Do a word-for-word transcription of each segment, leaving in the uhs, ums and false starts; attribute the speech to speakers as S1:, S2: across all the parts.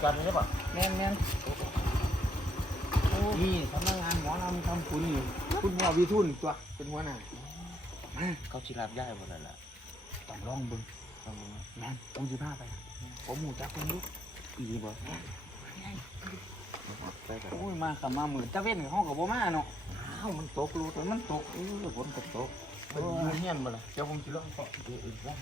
S1: กันใช่ป่ะ
S2: แม่นแม่นนี่สำนักงานหมอลำคำคุณนี่คุณพ่อวิทุนตัวเป็นหัวหน้า
S1: เขาชิรับย่ายหมดแล้วล่ะ
S2: ต้องลองเบิ่งแม่นต้องสิพาไปผมหมู่จักคนลุกอีบ่โอ้ยมาขับมาหมื่นตะเว้นห้องกับบ่มาเนาะ
S1: อ้าวมันตกรูแต่มันตกเออฝนก็ตกเป็นเงี้ยนมาละเจ้าคงจะร้องเกาะเออร้อง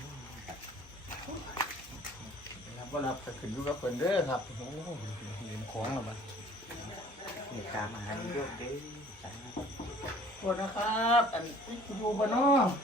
S1: ครับว่าเราไปขึ้นดูกับเพิ่นเด้อครับโอ้เห็นของแล้วมันนี่ตามอาหารเยอะเด้อขอโทษนะครับอันนี้คุณดูบ้านน้อง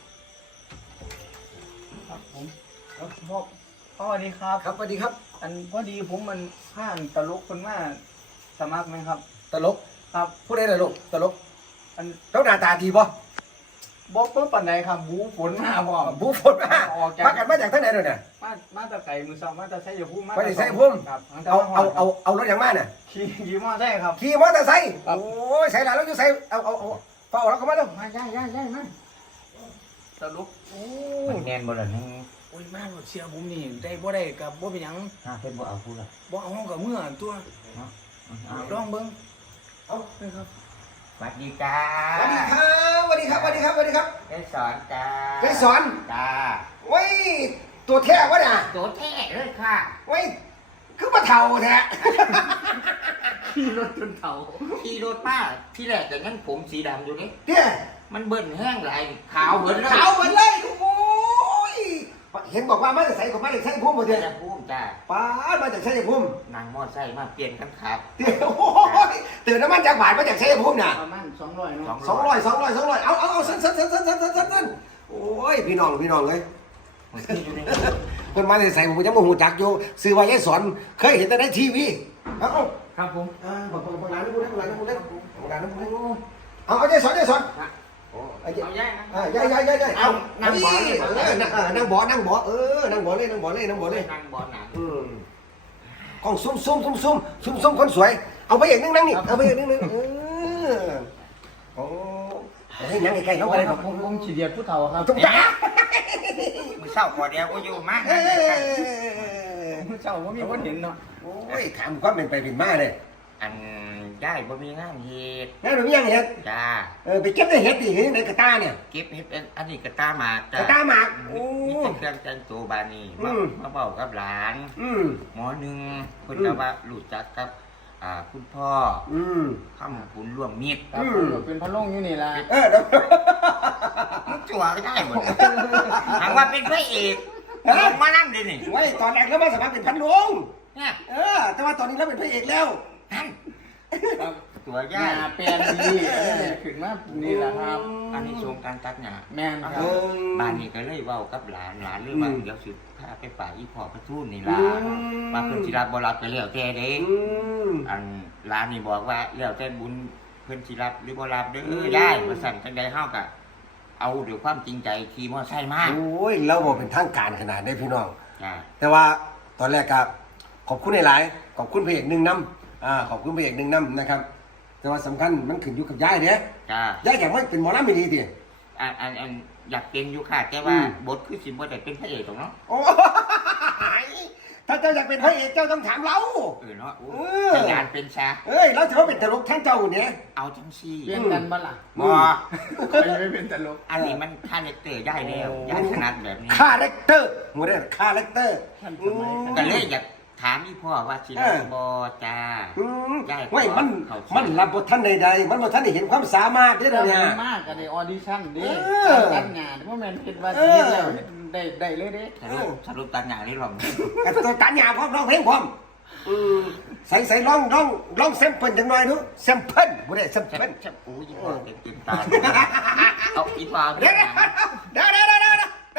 S1: ครับผมแล้วพ่อพ่อสวัสดีครับ
S2: ครับสวัสดีครับ
S1: อันพอดีผมมันผ่านตลกคนมาสมัครไหมครับ
S2: ตลก
S1: ครับ
S2: ผู้ใดตลกตลก
S1: อัน
S2: แล้วหน้าตาดีบ่
S1: บอกเพิ่มปันไหนครับบูฝนมาบ่
S2: บูฝนมาออกจากมากันมาจากท่านไหนเลยเนี่ย
S1: มามาจากไก่มือสองมาจากไซยภูมิมา
S2: จากไซยภูมิ
S1: ครับ
S2: เอาเอาเอาเอารถอย่างมาเนี่ย
S1: ขี่ขี่มอเตอร์ไซค์ครับ
S2: ขี่มอเตอร์ไซค์โอ้ยใส่หลานแล้วอยู่ใส่เอาเอาเอาเป่าแล้วก็มาดู
S1: มาย่ายย่ายย่ายมาตลกโอ้มันแน่นบ่ล่ะนี่
S2: โอ้ยมาเสียผมนี่ได้บ่ได้กับบ่เป็นหยัง
S1: ฮะเพิ่นบ่เอาพูดล่ะ
S2: บ่เอากับเมื่อตัว
S1: เนาะ
S2: ลองเบิ่งเอาเลยครับ
S1: สวัสดีจ้า
S2: สวัสดีครับสวัสดีครับสวัสดีครับสวัสดีครับ
S1: ได้สอนจ้า
S2: ได้สอน
S1: จ้า
S2: โอ้ยตัวแท้วะน่ะ
S1: ตัวแท้เลยค่ะ
S2: โอ้ยคือมาเฒ่าแท้
S1: ขี่รถจนเฒ่าขี่รถป้าที่แรกแต่งั้นผมสีดำอยู่นี่
S2: เด้
S1: มันเบิ่นแห้งหลายขาวเบิ่นเลย
S2: ขาวเบิ่นเลยโอ้ยเห็นบอกว่ามาจากไสก็มาจากไสภูมิบ่เด้
S1: อภูมิจ้า
S2: ป้ามาจากไสภูมิ
S1: นั่งมอไซค์มาเปลี่ยนกันครับ
S2: เดี๋ยวโอ้ยตื่นน้ำมันจากบาทมาจากไสภูมิน่ะ
S1: ประมาณสองร้อยเนาะ
S2: สองร้อย สองร้อย สองร้อยเอาเอาเอาซั่นซั่นซั่นซั่นซั่นซั่นโอ้ยพี่น้องพี่น้องเอ้ยเพิ่นมาจากไสผมยังบ่ฮู้จักอยู่ชื่อว่ายายสอนเคยเห็นแต่ในทีวีเอา
S1: ครับผม
S2: อ่าบอกบอกร้านนู้นร้านนู้นร้านนู้นร้านนู้นเอาเอายายสอนยายสอน
S1: เอาย่ายนะ
S2: อ่าย่ายย่ายย่ายย่ายเอานั่งบ่อนั่งบ่อนั่งบ่อเออนั่งบ่อเลยนั่งบ่อเลยนั่งบ่อเลย
S1: นั่งบ่อหนัง
S2: อืมกล้องซุ่มซุ่มซุ่มซุ่มซุ่มซุ่มคนสวยเอาไปอีกนึงนั่งนี่เอาไปอีกนึงนึงเออโอ้ให้นั่งใกล้ๆน้องอะไรครับ
S1: ผมผมฉีดเดียดผู้เฒ่าครับ
S2: ตุ๊กตา
S1: มือเศร้าขอเดียวก็อยู่มากมือเศร้าว่ามีคนเห็นเนาะ
S2: โอ้ยถามความเป็นไปเป็นมาเลย
S1: อันได้บ่มีงานเฮ็ด
S2: งานบ่มีงานเฮ็ด
S1: จ้า
S2: เออไปเก็บได้เฮ็ดดิเฮ็ดในกระตาเนี่ย
S1: เก็บเฮ็ดอันนี้กระตาหมาก
S2: กระตาหมากโอ้
S1: มีเครื่องแต่งตัวบานี่มามาเว้ากับหลาน
S2: อืม
S1: หมอนึงเพิ่นก็ว่ารู้จักกับอ่าคุณพ่อ
S2: อืม
S1: คำคุณร่วมมิตร
S2: อืม
S1: เป็นพระลงอยู่นี่ล่ะ
S2: เออเด้อ
S1: จั่วได้หมดถามว่าเป็นพระเอกลงมานั่งดินี่
S2: ไว้ตอนแรกแล้วมาสมัครเป็นพันลง
S1: เนี่ย
S2: เออแต่ว่าตอนนี้เราเป็นพระเอกแล้ว
S1: นั่นตัวยา
S2: เปลี่ยนดีขึ้นมานี่แหละครับ
S1: อันนี้ชมการตัดหญ้า
S2: แม่นครับ
S1: บ้านนี้ก็เลยเว้ากับหลานหลานเรื่องว่าเดี๋ยวสิพาไปป่าอีพ่อพระทูนนี่ล่ะว่าเพิ่นสิรับบ่รับก็แล้วแต่เด้อันหลานนี่บอกว่าแล้วแต่บุญเพิ่นสิรับหรือบ่รับเด้อยายว่าสั่นจังได๋เฮาก็เอาด้วยความจริงใจขี่มอเตอร์ไซค์มา
S2: โอ้ยเราบ่เป็นทางการขนาดนี้พี่น้อง
S1: จ้า
S2: แต่ว่าตอนแรกก็ขอบคุณหลายๆขอบคุณพระเอกหนึ่งนำอ่าขอบคุณพระเอกหนึ่งนำนะครับแต่ว่าสำคัญมันขึ้นอยู่กับยายเด้
S1: จ้า
S2: ยายอยากให้เป็นหมอลำไม่ดีติ
S1: อันอันอันอยากเป็นอยู่ค่ะแต่ว่าบทคือสิบ่ได้เป็นพระเอกตรงเนาะ
S2: โอ้ถ้าเจ้าอยากเป็นพระเอกเจ้าต้องถามเรา
S1: เออเนาะขยันเป็นซะ
S2: เอ้ยเราถือว่าเป็นตลกทั้งเจ้าเนี่ย
S1: เอาจังซี่
S2: เปลี่ยนกันบ่ล่ะ
S1: บ่
S2: ไม่เป็นตลก
S1: อันนี้มันคาแรคเตอร์ได้แล้วยายถนัดแบบนี้
S2: คาแรคเตอร์หมู่เด้อคาแรคเตอร์
S1: ก็เลยอยากถามอีพ่อว่าสิรับบ่จ้า
S2: ได้เว้ยมันมันรับบทท่านใดๆมันบ่ท่านได้เห็นความสามารถเด้อเนี่ย
S3: มากก็ได้ออดิชั่นเด้ตัดงานบ่แม่นคิดว่าสิแล้วได้ได้เลยเด้
S1: สรุปสรุปตัดงานนี่หรอ
S2: ก็ตัวตัดงานพร้อมร้องเพลงพร้อมอือใส่ใส่ร้องร้องร้องแซมเปิลจังหน่อยดูแซมเปิลบ่ได้แซมเปิล
S1: โอ้ยอีพ่อเต็มตาเอาอีพ่อ
S2: เดี๋ยวเดี๋ยวเดี๋ยวเดี๋ยวเดี๋ยว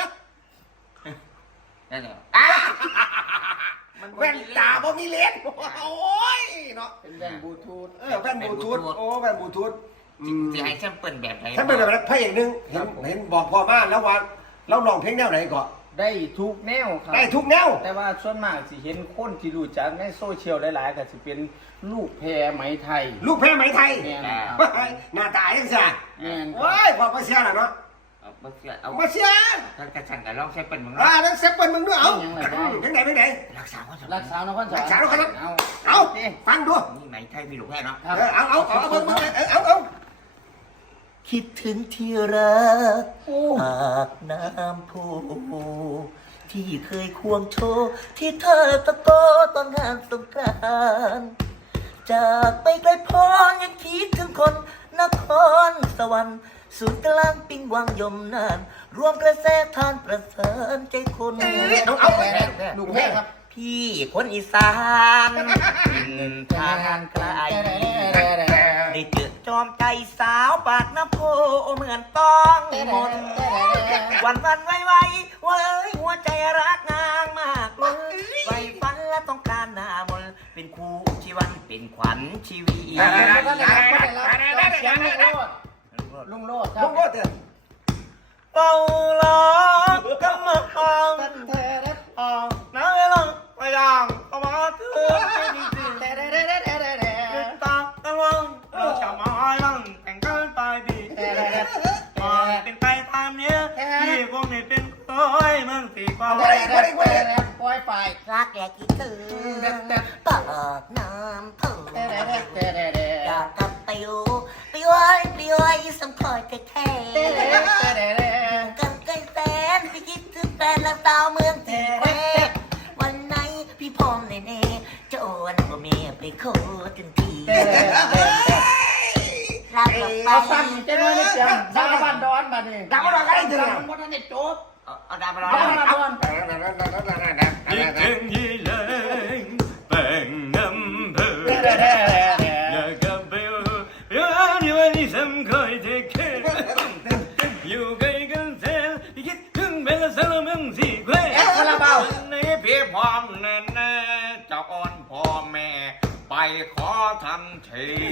S1: นั่นแหละ
S2: แว่นตาบ่มีเลนโอ้ยเนาะ
S3: เป็นแว่นบลูทูธ
S2: เออแว่นบลูทูธโอ้แว่นบลูทูธ
S1: สิให้แซมเปิลแบบไหน
S2: แซมเปิลแบบนั้นพระเอกนึงเห็นเห็นบอกพ่อมาแล้วว่าเราร้องเพลงแนวไหนก่อน
S3: ได้ทุกแนวครับ
S2: ได้ทุกแนว
S3: แต่ว่าส่วนมากสิเห็นคนที่รู้จักในโซเชียลหลายๆก็สิเป็นลูกแพรไหมไทย
S2: ลูกแพรไหมไทย
S3: แม่น
S2: หน้าตาจังซั่น
S3: แม่น
S2: โอ้ยพอบ่เสียล่ะเนาะ
S1: บบ่เสียเอา
S2: มาเชียร์
S1: ถ้าจะสั่นก็ลองใช้เป็นมึง
S2: อ่า
S1: เนาะ
S2: นั่นเซฟเป็นมึงด้วยเอาทั้งไหนทั้งไหน
S1: รักษาความส
S3: รักษานครสวรรค์
S2: รักษานครสวรรค์
S3: เอา
S2: เอาฟังดู
S1: นี่ไหนไทยมีลูกแพ้เนาะ
S2: เออเอาเอาเอาเอาเอาเอาเอา
S4: คิดถึงที่รักปากน้ำโพที่เคยควงโชว์ที่เธอตะโกนตอนงานสงกรานต์จากไปไกลโพ้นยังคิดถึงคนนครสวรรค์ศูนย์กลางปิงวังยมนาน รวมกระแสทานประเสริญใจคน
S2: เอาเอาลูกแม่ครับ
S4: พี่คนอีสานทางไกล ได้เจอจอมใจสาวปากน้ำโพเหมือนต้องมนวันวันไวไวเว้ยหัวใจรักนางมากเลยไฟฝันและต้องการหน้ามนเป็นคู่ชีวันเป็นขวัญชีวี
S3: เสียงลุงโลดลุงโลดครั
S2: ลุ
S3: บ
S2: งโคตร
S4: เป่าล้อกำมาอองอองน้ำไม่ลงไม่ยางก็มาถือตาตะวังเราจะมาลังแต่งกันไปดีมาเป็นไปตามเนี้ยที่คงไม่เป็นเคยมันสีฟ้า
S3: ปล่อยไป
S4: รักแกกี่คืนปากน้ำเพิ่งอยากกลับไปอยู่ไปไว้ไปไว้สัมผัสแท้กันใกล้แสนไปคิดถึงแฟนและสาวเมืองที่แคววันไหนพี่พร้อมแน่ๆจะโอนบ่เมียไปโคทันทีรักกับไป
S3: เอาซ้ำจะน้อยนิดเดียวดาวบ้านดอนมาดิ
S2: ดาวบ้านดอนอะไรเถอะ
S3: มันทันได้จบ
S1: เอาดาบรอ
S3: ดาวบ้านดอน
S5: คิดถึงยี่เลงแป่งน้ำเพื่ออยากกลับไปอยู่ที่วันที่สำคัญที่แค่อยู่ใกล้กันแท้คิดถึงเป็นละสารเมืองสี่แควในเพียพร้อมแน่แน่จะอ่อนพ่อแม่ไปขอทำที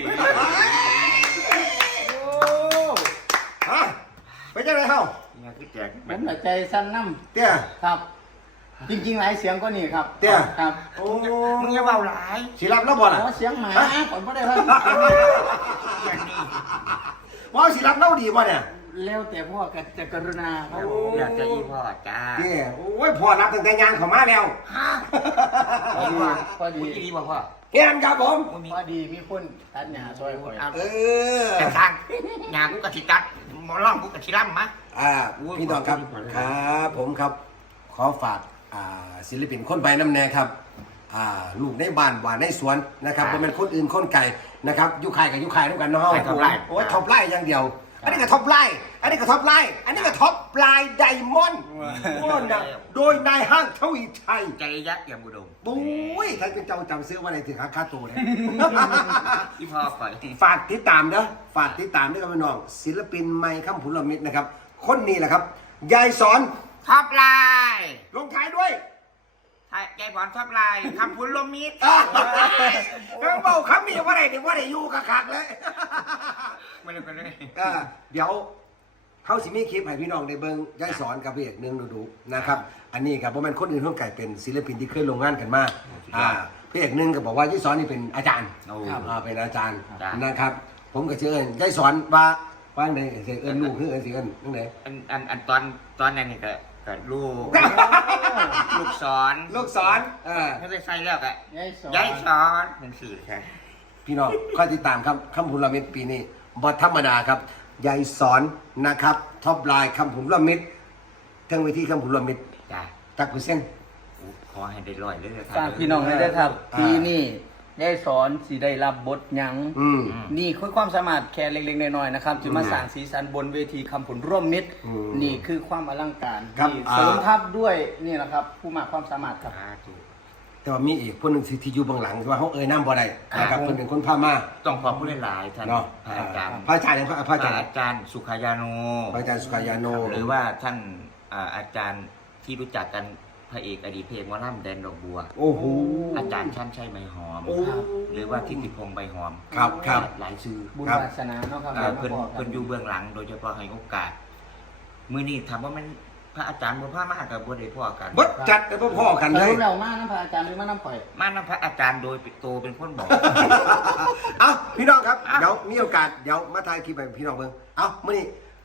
S2: ฮะไปจังไรเฮา
S1: เนี่ยคือแจก
S3: ผมหายใจสั้นน้
S2: เตี้ย
S3: ำครับ จริงๆหลายเสียงก็นี่ครับ
S2: เตี้ย
S3: ครับ
S2: โอ้
S1: มึงอย่าเบาหลาย
S2: สิรับแล้วบ่ล่ะ
S3: อ๋อเสียงหมาผมไม่ได้ว่า
S1: อย่างนี้
S2: บ่สิรับเล่าดีบ่เนี่ย
S3: เร็วแต่พ่อก็จะกรุณาครับ
S1: อยากจะอีพ่อจ้า
S2: เตี้ยโอ้ยพ่อรับตั้งแต่งานเข้ามาแล้ว
S1: อีพ่อ
S3: พอดี
S1: มึงอีพ่อพ่อ
S2: งานครับผม
S1: มึงมี
S3: พอดีมีคนตัดหญ้าซอยคอย
S2: เออ
S1: แต่ทางงานกูกะทิตัดหมอล่องกูกะทิล่ำมะ
S2: อ่าพี่น้องครับครับผมครับขอฝากอ่าศิลปินคนใบน้ำแน่ครับอ่าลูกในบ้านหวานในสวนนะครับบ่แม่นคนอื่นคนไก่นะครับอยู่ค่ายกับอยู่ค่ายด้วยกันเนาะโอ้ยท็อปไลน์อย่างเดียว อันนี้ก็ท็อปไลน์อันนี้ก็ท็อปไลน์อันนี้ก็ท็อปไลน์ไดมอนด์โดยนายห้างทวีชัย
S1: ใจยักษ์อย่างบุดม
S2: บุ้ยใครเป็นเจ้าจำซื้อว่าอะไรถึงหาค่าตัวเลย
S1: อีพ่อคอย
S2: ฝากติดตามเด้อฝากติดตามด้วยครับพี่น้องศิลปินไมค์คำผุนละมิตรนะครับ คนนี้แหละครับยายสอน
S1: ท็อปไลน์
S2: ลงท้ายด้วย
S1: ใจบอลท็อปไลน์คำพุนลมมิด
S2: เออเบาคำนี้ว่าไรเนี่ยว่าไรอยู่คักๆเลย
S1: ไม่ได้ไปเลย
S2: เออเดี๋ยวเขาสิมีคลิปให้พี่น้องได้เบิ่งยายสอนกับพี่เอกหนึงดูๆนะครับ อันนี้ครับเพราะมันคนอื่นเพิ่งไก่เป็นศิลปินที่เคยลงงานกันมากอ่าพี่เอกหนึงก็บอกว่ายายสอนนี่เป็นอาจารย์
S1: โอ้
S2: อ่าเป็นอาจารย์
S1: จ้ะ
S2: นะครับ ผมก็เชื่อเอิญยายสอนว่าว่าไงเสียเอิญลูกคือเอิญเสียเอิญนั่นไหน
S1: อันอันอันตอนตอนนั้นนี่ก็ก็ลูกลูกสอน
S2: ลูกสอนเออ
S1: ไม่ได้ใส่แล้วก็
S3: ยายสอน
S1: ย้ายสอนเป็นสี่ใช่
S2: พี่น้องข้อติดตามครับคำพูนละมิตรปีนี้บทธรรมดาครับยายสอนนะครับท็อปไลน์คำพูนละมิตรทั้งเวทีคำพูนละมิตร
S1: จ้ะ
S2: จักเปอร์เซ็นต์
S1: ขอให้ได้ร้อยเลยครั
S3: ฝากพี่น้องให้ด้วยครับ
S2: อ่า
S3: ทีนี่ยายสอนสิได้รับบทหยัง
S2: อืม
S3: นี่คือความสามารถแค่เล็กๆน้อยๆนะครับจะมาสร้างสีสันบนเวทีคำผลร่วมมิตร
S2: อืม
S3: นี่คือความอลังการ
S2: ครับ
S3: นี่
S2: อ่า
S3: เสริมทัพด้วยนี่นะครับ ผู้มากความสามารถครับ
S1: สาธุ
S2: แต่ว่ามีอีกคนหนึ่งที่ที่อยู่เบื้องหลังว่าเขาเอ่ยน้ำบ่ได้นะครับ
S3: ครับ
S2: คนเป็นคนพามา
S1: ต้องขอบผู้หลายๆท่าน
S2: เนาะ
S1: พระอาจารย์
S2: พระอาจารย์ยังพระ
S1: พ
S2: พระ
S1: ระ
S2: อาจารย์
S1: อาจารย์สุขายาโน
S2: พระอาจารย์สุขายาโน
S1: หรือว่าท่านอ่าอาจารย์ที่รู้จักกันพระเอกอดีตเพลงวอลล่ำแดนดอกบัว
S2: โอ้โห
S1: อาจารย์ชั้นชัยใบหอม
S2: โอ้
S1: หรือว่าทิติพงษ์ใบหอม
S2: ครับครับ
S1: หลายชื่อ
S3: บุญ
S2: ครับ
S3: วาสนาเนาะครับ
S1: เอ่อเพิ่น
S3: มาบอกกั
S1: เพิ่นอยู่เบื้องหลังโดยเฉพาะให้โอกาสมื้อนี้ถามว่ามันพระอาจารย์บ่พามากกับบ่ได้พ่อกัน
S2: บดจัดแต่พ่อๆกัน
S3: แต่
S2: เลย
S3: รู้แล้วมากนะพระอาจารย์หรือมาน้ำข่อย
S1: มานำพระอาจารย์โดยโตเป็นคนบอก
S2: เอาพี่น้องครับ
S1: อ่ะ
S2: เดี๋ยวมีโอกาสเดี๋ยวมาถ่ายคลิปไปพี่น้องเบิ่งเอามื่อนี้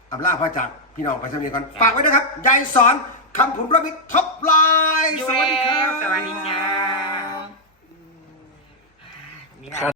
S2: อำลาพ่อจากพี่น้องไปสมีก่อนฝากไว้นะครับยายสอนคำผุนระมิตรท็อปไล